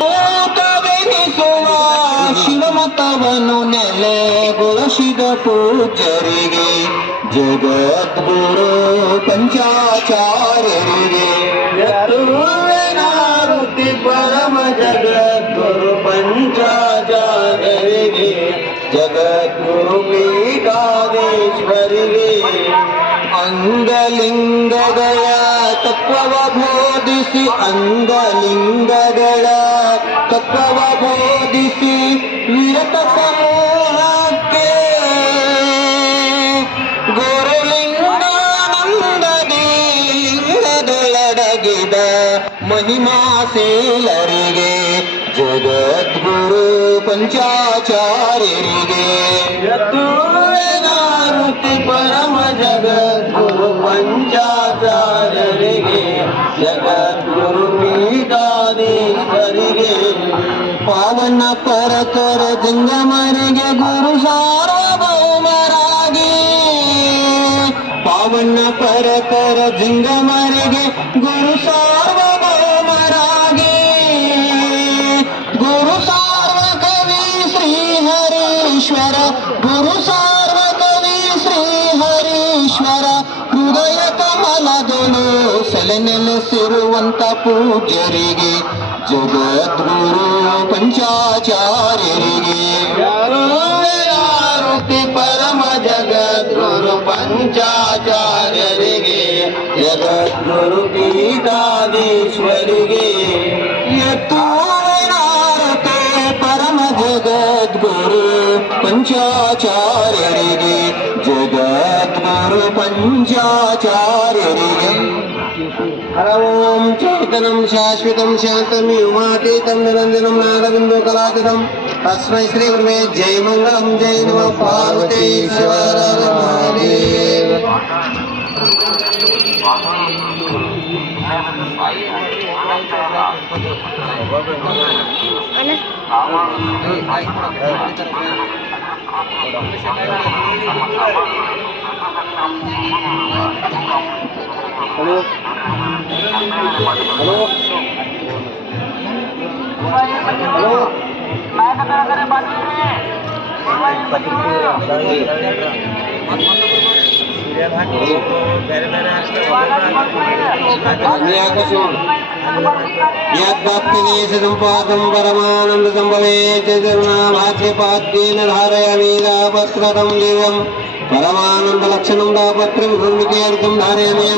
ಭೂತವೆನಿಸುವ ಶಿವಮತವನ್ನು ನೆಲೆಗೊಳಿಸಿದ ಪೂಜ್ಯರಿಗೆ, ಜಗದ್ಗುರು ಪಂಚಾಚಾರ್ಯರಿಗೆ, ಯತುವೇನಾರುತಿ ಪರಮ ಜಗದ್ಗುರು ಪಂಚಾಚಾರ್ಯರಿಗೆ, ಜಗದ್ಗುರು ಪೀಠಾಧೀಶ್ವರಿಗೆ, ಅಂಗಲಿಂಗಗಳ ತತ್ವವ ಬೋಧಿಸಿ, ಅಂಗಲಿಂಗಗಳ ತತ್ವವ ಬೋಧಿಸಿ ವಿರತ ಸಮೂಹಕ್ಕೆ ಗುರುಲಿಂಗಾನಂದದಿ ಲಿಂಗದೊಳಡಗಿದ ಮಹಿಮಾಶೀಲರಿಗೆ, ಜಗದ್ಗುರು ಪಂಚಾಚಾರ್ಯರಿಗೆ, ಯತುವೇನಾರುತಿ ಪರಮ ಜಗದ್ಗುರು ಪಂಚಾಚಾರ್ಯರಿಗೆ, ಜಗದ್ಗುರು ಪೀಠಾಧೀಶ್ವರಿಗೆ, ಪಾವನ ಪರತರ ಜಂಗಮರಿಗೆ ಗುರು ಸಾರ್ವಭೌಮರಾಗಿ, ಪಾವನ ಪರತರ ಜಂಗಮರಿಗೆ ಗುರು ಸಾರ್ವಭೌಮರಾಗಿ, ಗುರು ಸಾರ್ವಕವಿ ಶ್ರೀ ಹರೀಶ್ವರ, ಗುರು ಸಾರ್ವಕವಿ ಶ್ರೀ ಹರೀಶ್ವರ, ಹೃದಯ ಕಮಲದೊಳು ಸೆಲೆ ನೆಲೆಸಿರುವಂತ ಪೂಜ್ಯರಿಗೆ, ಜಗದ್ಗುರು ಪಂಚಾಚಾರ್ಯರಿಗೆ, ಯತುವೇನಾರುತಿ ಪರಮ ಜಗದ್ಗುರು ಪಂಚಾಚಾರ್ಯರಿಗೆ, ಜಗದ್ಗುರು ಪೀಠಾಧೀಶ್ವರಿಗೆ, ಯತುವೇನಾರುತಿ ಪರಮ ಜಗದ್ಗುರು ಪಂಚಾಚಾರ್ಯರಿಗೆ, ಜಗದ್ಗುರು ಪಂಚಾಚಾರ್ಯರಿಗೆ. ಹರಂ ಚೇತನಂ ಶಾಶ್ವತಂ ಶಾಂತಂ ವ್ಯೋಮಾತೀತಂ ನಿರಂಜನಂ ನಾದಬಿಂದು ಕಲಾತೀತಂ ತಸ್ಮೈ ಶ್ರೀ ಗುರುವೇ ಜೈ ಮಂಗಳಂ ಜೈ ನಮಃ Parvateeshwara Mahadeva. Hello hello hello ಯದ್ಭಕ್ತಿನೇಶಸಂಪಾದಂ ಪರಮಾನಂದ ಸಂಭವೇ ಚತುರ್ನಾಭಾಗ್ಯಪಾದ್ಯೇನ ಧಾರಯಾಮಿ ದಾಪತ್ರಂ ದಿವ್ಯಂ ಪರಮಾನಂದ ಲಕ್ಷಣಂ ದಾಪತ್ರಂ ಭೂಮಿಕೇರ್ಕಂ ಧಾರಯಾಮಿ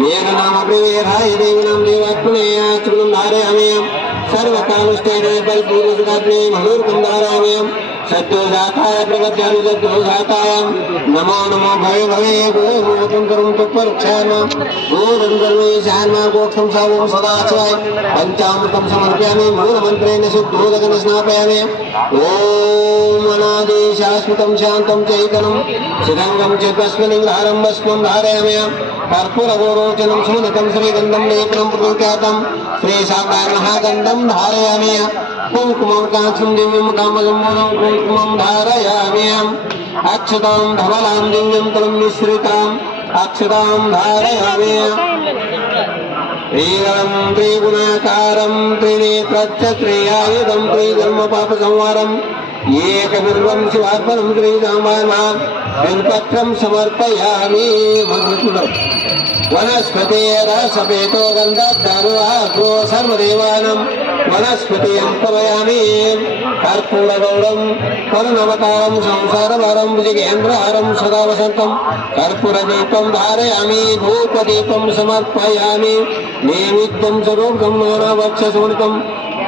ವೇದ ನಾಮ ಪ್ರಿಯೇಧಾಯ ದೇವಿನಾಂ ದೇವಾತ್ಮನೇಯಾಚುಕಂ ಧಾರಯಾಮಿ ಸರ್ವಕಾನುಷ್ಠೇನ ಬಲ್ಪೂರ್ವಸುಗಾತ್ಮೇ ಮನೋರ್ಕಂ ಧಾರಯಾಮಿ सत्योजाताय प्रगत्यानुसत्योजाताय नमो नमो भवे भवे गोभूतं करुं तुपरुक्षाम गोरं सर्वेशान्म गोक्षं सावं सदा शिवाय पञ्चामृतं समर्पयामि मूलमन्त्रेण शुद्धोदकं स्नापयामि ॐ अनादि शाश्वतं शान्तं चैतनं चिरङ्गं च कस्मिन्लिङ्गहारं भस्मं धारयामि कर्पूरगोरोचनं सुमनकं श्रीगन्धं लेपनं प्रकृत्यातं श्रीशाकामहागन्धं धारयामि कुङ्कुमं काक्षं दिव्यं कामगम्बुदं कुङ्कुमं धारयामि अक्षतां धवलां दिव्यं तलं मिश्रिताम् अक्षतां धारयामि त्रिगणं त्रिगुणाकारं त्रिनेत्रच्च त्रियायुधं त्रिधर्मपापसंहारम् एकबिल्वं शिवार्पणं श्रीरामायणं बिल्पत्रं समर्पयामि वनस्पतेरसपेतो गन्धर्वाग्रो सर्वदेवानां वनस्पतिं कवयामि कर्पूरगौरं करुणवतां संसारभारं भुजगेन्द्रहारं सदा वसन्तं कर्पूरदीपं धारयामि धूपदीपं समर्पयामि नैवेद्यं स्वरूपं नानाभक्षसमृतं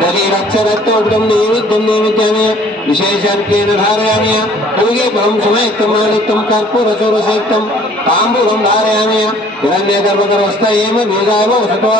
शरीरक्षरक्तौघ्नं नैवेद्यं नैवेद्यामि विशेषार्केण धारयामि पूगे परं समयक्तमानिक्तं कर्पूरचूरसयुक्तं ताम्बूलं धारयामि हिरण्यगर्भगर्भस्थयेम मेघाव वसत्वा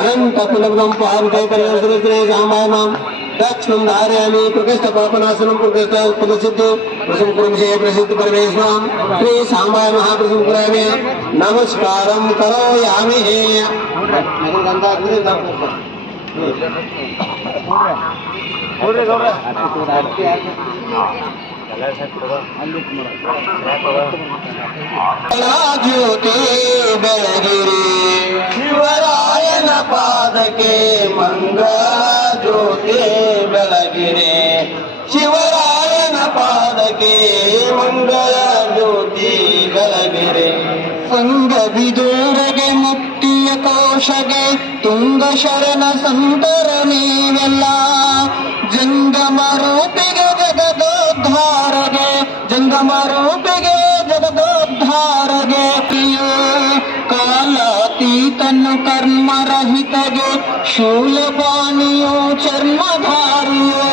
अनन्तकुलब्धं पार्वतीपरिसरे सामानां दक्षिणं धारयामि प्रकृष्टपापनाशनं प्रकृष्टोत्पत्तिसिद्धि प्रसंकुरविषये प्रसिद्ध परमेश्वरं श्री सांबाय महाप्रसं करामि नमस्कारं करोयामि ज्योति बेळगिरि शिवरायन पादके मंगल ज्योति ಘೋಷಗೆ ತುಂಗ ಶರಣ ಸಂತರ ನೀವೆಲ್ಲ ಜಂಗಮ ರೂಪಿಗೆ ಜಗದೋದ್ಧಾರಗೆ ಜಂಗಮ ರೂಪಿಗೆ ಜಗದೋದ್ಧಾರಗೆ ಕಾಲಾತೀತನು ಕರ್ಮರಹಿತಗೆ ಶೂಲಪಾಣಿಯೋ ಚರ್ಮಧಾರಿಯೋ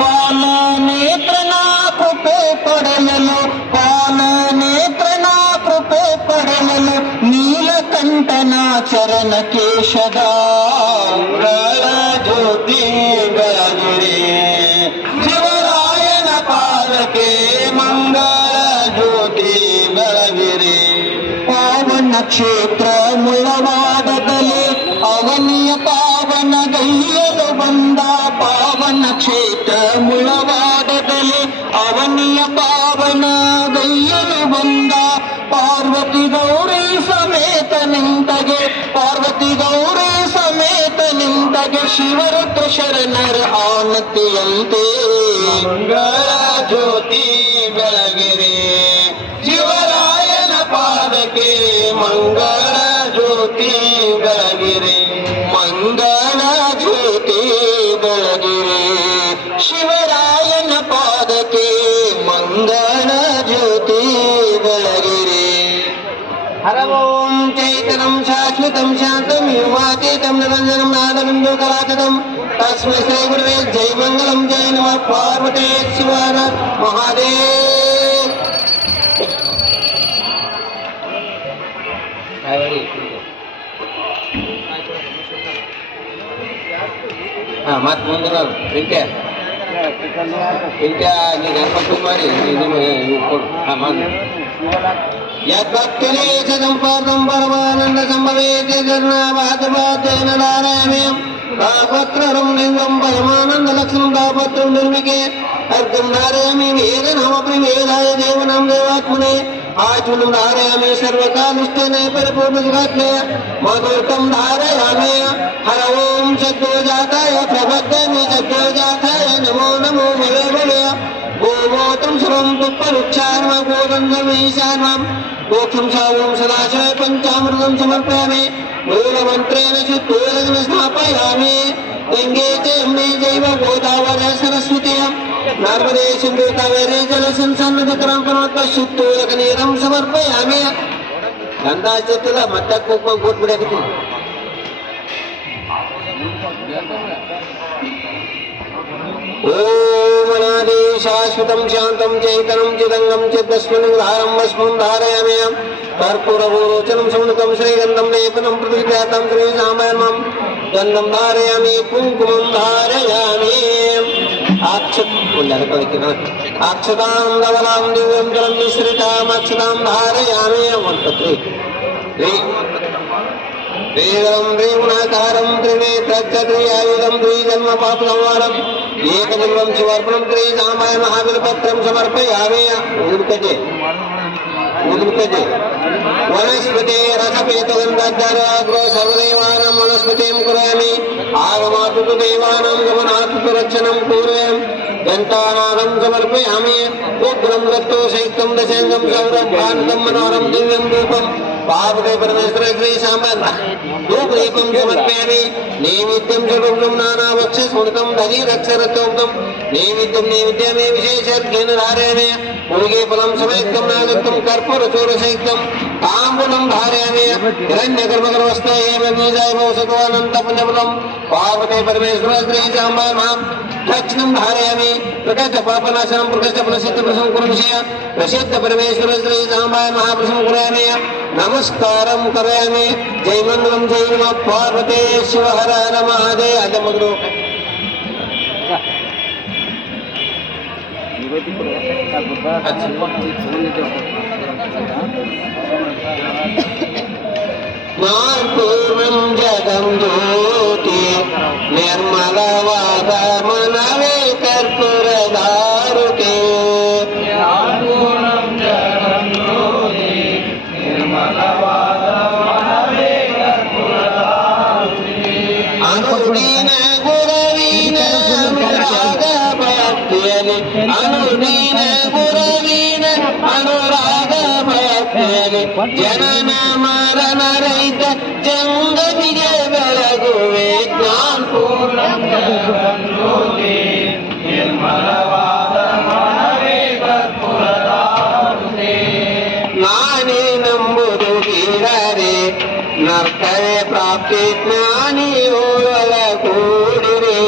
ಪಾಲನೇತ್ರನ ಕೃಪೆ ಪಡೆಯಲು ಪಾಲನೇತ್ರನ ಕೃಪೆ ಪಡೆಯಲು ನೀಲಕಂಠನ ಚರಣ ಕೇಶದ ಜ್ಯೋತಿ ಬೆಳಗಿರಿ ಶಿವರಾಯನ ಪಾದಕ್ಕೆ ಮಂಗಳ ಜ್ಯೋತಿ ಬೆಳಗಿರಿ ಪಾವನ ಕ್ಷೇತ್ರ ಮುಳವಾಡದಲ್ಲಿ ಅವನಿಯ ಪಾವನ ಗೈಯಲು ಬಂದ ಪಾವನ ಕ್ಷೇತ್ರ ಮುಳವಾಡದಲ್ಲಿ ಅವನಿಯ ಪಾವನ ಗೈಯಲು ಬಂದ ಪಾರ್ವತಿ ಗೌರಿ ಸಮೇತ ನಿಂತಗೆ ಪಾರ್ವತಿ ಗೌರಿ ಸಮೇತ ನಿಂತಗೆ ಶಿವರುದ್ರ ಶರಣರ ಆನತಿಯಂತೆ ಮಂಗಳ ಜ್ಯೋತಿ ಬೆಳಗಿರಿ ಶಿವರಾಯನ ಪಾದಕ್ಕೆ ಮಂಗಳ ಜ್ಯೋತಿ ಬೆಳಗಿರಿ ಮಂಗಳ ಜ್ಯೋತಿ ಬೆಳಗಿರಿ ಶಿವರಾಯನ ಪಾದಕ್ಕೆ ಮಂಗಳ ಜ್ಯೋತಿ ಬೆಳಗಿರಿ ಹರ ಓಂ ಚೈತನ್ಯಂ ಶಾಶ್ವತಂ ಶಾಂತಂ ಯುವಾತೀತಂ ನಿರಂಜನಂ ನಾದಬಿಂದು ಕಲಾತಂ ತಸ್ಮೈ ಶ್ರೀ ಗುರುವೇ ಜೈ ಮಂಗಲಂ ಜೈ ನಮಃ ಪಾರ್ವತಿ ಶಿವರ ಮಹಾದೇವ್ ಮತ್ ಮುಂದೆ ಇಂಟ್ಯಾ ನೀ ಗಣಪತಿ ಮಾಡಿ ಕೊಡು ಯತ್ಭಕ್ತನೇ ಸಂಪಾದಂ ಪರಮಾನಂದ ಸಂಭವೇತಿ ಜರ್ಣಾವಾದವಾದೇನ ನಾರಾಯಣಂ ತಾಪತ್ರಂ ಲಿಂಗಂ ಪರಮಾನಂದ ಲಕ್ಷಣಂ ತಾಪತ್ರಂ ನಿರ್ಮಿಕೆ ಅರ್ಧಂ ಧಾರಯಾಮಿ ವೇದನಾಮಪಿ ವೇದಾಯ ದೇವನಾಂ ದೇವಾತ್ಮನೆ आचुलं धारयामि सर्वकालिष्ठेन परिपूर्णजगात्मय मधुरतं धारयामि हर ओं सद्योजाताय प्रबद्धमि सद्योजाताय नमो नमो भवे भवे गोमोत्रं सर्वं पुष्पवृक्षार्म गोगन्धर्वैशार्मं गोक्षं सावं सदाशिव पञ्चामृतं समर्पयामि मूलमन्त्रेण शुद्धोदकं स्थापयामि गङ्गे च यमुने चैव गोदावरी सरस्वती नर्मदे सिन्धु कावेरी जलसंसन्निधिकरं पर्वतः शुद्धोदकनीरं समर्पयामि गन्धाचतुर मत्तक्कोप कोट्बिಡಾಕತ್ತಿ ओम अनादि शाश्वतं शान्तं चैतन्यं चिदंगं चिदस्मिन् धारं वस्मं धारयामि कर्पूरगोरोचनं समनुतं श्रीगन्धं लेपनं पृथ्वीजातं श्रीसामयनं गन्धं धारयामि कुङ्कुमं धारयामि अक्षतां धवलां दिव्यं जलं मिश्रिताम् अक्षतां धारयामि वेदं त्रिगुणाकारं त्रिनेत्रच्छत्रियायुधं त्रिजन्मपापसंहारम् एकजन्मं शिवार्पणं त्रिसामाय महाबलिपत्रं समर्पयामि वनस्पते रसपेतगन्धर्वाग्रो सर्वदेवानां वनस्पतिं करोमि आगमातु देवानां गमनातु रक्षणं पूर्वं घण्टानादं समर्पयामि उग्रं दत्तो शैत्यं दशाङ्गं सौरभ्रान्तं मनोहरं दिव्यं रूपं पार्वती परमेश्वर श्री साम्ब धूपदीपं समर्पयामि नैवेद्यं सर्वं नानाभक्षस्मृतं दधिरक्षरतोक्तं नैवेद्यं नैवेद्यमे विशेषर्घ्येन धारयामि मुनिगे फलं समेक्तं नागत्तं कर्पूरचूर्णसहितं ताम्बूलं धारयामि हिरण्यगर्भगर्भस्थो एव बीजाय भवसत्वानन्तपुण्यफलं पार्वती परमेश्वर श्री साम्ब दक्षिणं धारयामि प्रकटपापनाशनं प्रकटफलसिद्धप्रसंकुरुषय प्रसिद्ध परमेश्वर श्री साम्ब महाप्रसं कुर्यामि नमस्कारं करोमि जय मंगलम जय नमः पार्वती शिव हर हर महादेव अजमग्रो पूर्णं जगं ज्योति निर्मलवाद मनवे कर्पूरधारुके पूर्णं जगं ज्योति निर्मलवाद मनवे कर्पूरधारुके अनुदीन गुरवीन अनुराग भक्तियले अनुदीन गुरवीन अनुराग भक्तियले जनन मरण रहित जंगदिगे ಜ್ಯೋತಿ ನಿರ್ಮಲವಾದ ಮನವೇ ಕರ್ಪೂರದಾರುತೆ ನಾನೇ ನಂಬುದು ತೀರರೆ ನರ್ತನೆ ಪ್ರಾಪ್ತಿ ಜ್ಞಾನಿಯೋಳ ಕೂಡಿರೆ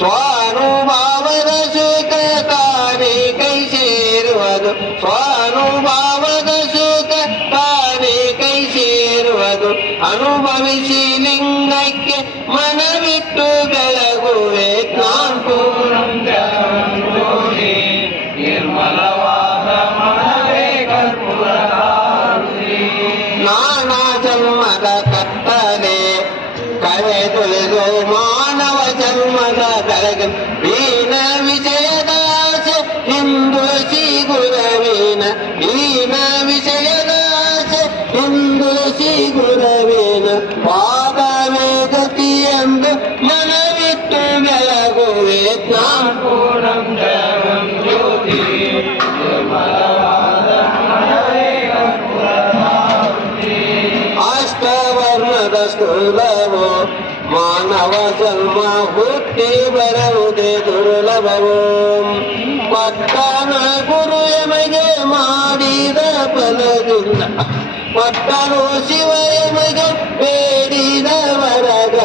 ಸ್ವಾನುಭಾವದ ಸುಖ ತಾನೇ ಕೈ ಸೇರುವುದು ಸ್ವಾನುಭಾವದ ಸುಖ ತಾನೇ ಕೈ ಸೇರುವುದು ಅನುಭವಿಸಿ ಲಿಂಗಕ್ಕೆ ಮನವಿಟ್ಟು ಬೆಳಗುವೆ ನಾಲ್ಕು ಜ್ಯೋತಿ ನಿರ್ಮಲವಾದ ಮನವೇ ಕರ್ಪೂರದಾರುತೆ ನಾನಾ ಜನ್ಮದ ಕತ್ತಲೆ ಕಳೆ ತೊಳೆದು ಮಾನವ ಜನ್ಮದ ಬೆಳಗ್ಗೆ ವೀಣ ವಿಷಯದ ಆಸೆ ಹಿಂದು ಸಿಗುರವೀನ ವೀಣ ವಿಷಯದ ಆಸೆ ಹಿಂದು ಸಿಗುರವೀನ ಪಾದವೇ ಗತಿ ಎಂದು ಮನವಿಟ್ಟು ಬೆಳಗುವೆ ನಾಲ್ಕೂರಂ ಜಗಂ ಜ್ಯೋತಿ ನಿರ್ಮಲವಾದ ಮನವೇ ಕರ್ಪೂರದಾರುತೆ ಅಷ್ಟವರ್ಣದ ಸ್ಥೂಲವು ಮಾನವ ಜನ್ಮ ಹುಟ್ಟಿ ಬರುವುದೇ ದುರ್ಲಭವು ಪಟ್ಟಣ ಗುರು ಎಮಗೆ ಮಾಡಿದ ಫಲದಿಂದ ಪಟ್ಟನು ಶಿವ ಎಮಗೆ ಬೇಡಿದ ವರಗ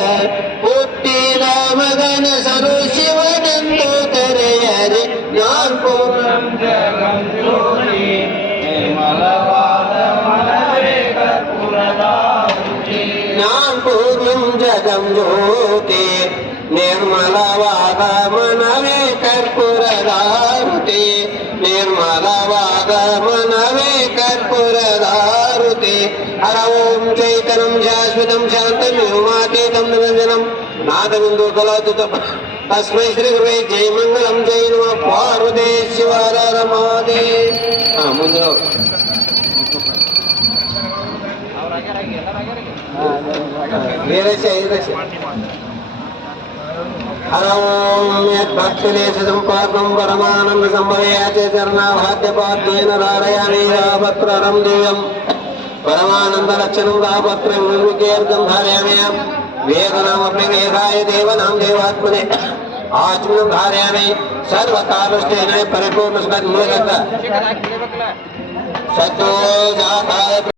ಹುಟ್ಟಿದ ಮಗನ ಸರು ಶಿವನೆಂದು ಕರೆಯರೆ ನಾಲ್ಕು ಜಗಂ ಜ್ಯೋತಿ ನಿರ್ಮಲವಾದ ಮನವೇ ಕರ್ಪೂರದಾರುತೆ ನಾಲ್ಕು ಜಗಂ ಜ್ಯೋತಿ ನಿರ್ಮಲವಾದ ಮನವೇ ಕರ್ಪೂರದಾರುತೆ ನಿರ್ಮಲವಾದ ಮನವೇ ಕರ್ಪೂರದಾರುತೆ ಹರ ಓಂ ಚೈತನ್ಯಂ ಶಾಶ್ವತಂ ಶಾಂತಂ ವ್ಯೋಮಾತೀತಂ ನಿರಂಜನಂ ನಾದಬಿಂದು ಕಲಾತುತ ತಸ್ಮೈ ಶ್ರೀ ಗುರುವೇ ಜೈ ಮಂಗಲಂ ಜೈ ನಮಃ ಪಾರ್ವತಿ ಶಿವರ ರಮಾದೇ ಮುಂದೆ हर ओम यद्भक्तिलेश संपादं परमानंद संभवयाचे चरणाभाद्यपाद्येन धारयामि रापत्रं दिव्यं परमानंद लक्षणं रापत्रं निर्विकेर्गं धारयामि वेदनामपि वेदाय देवनां देवात्मने आचमनं धारयामि सर्वकालस्तेन परिपूर्ण सद्गुणगत सतो जाताय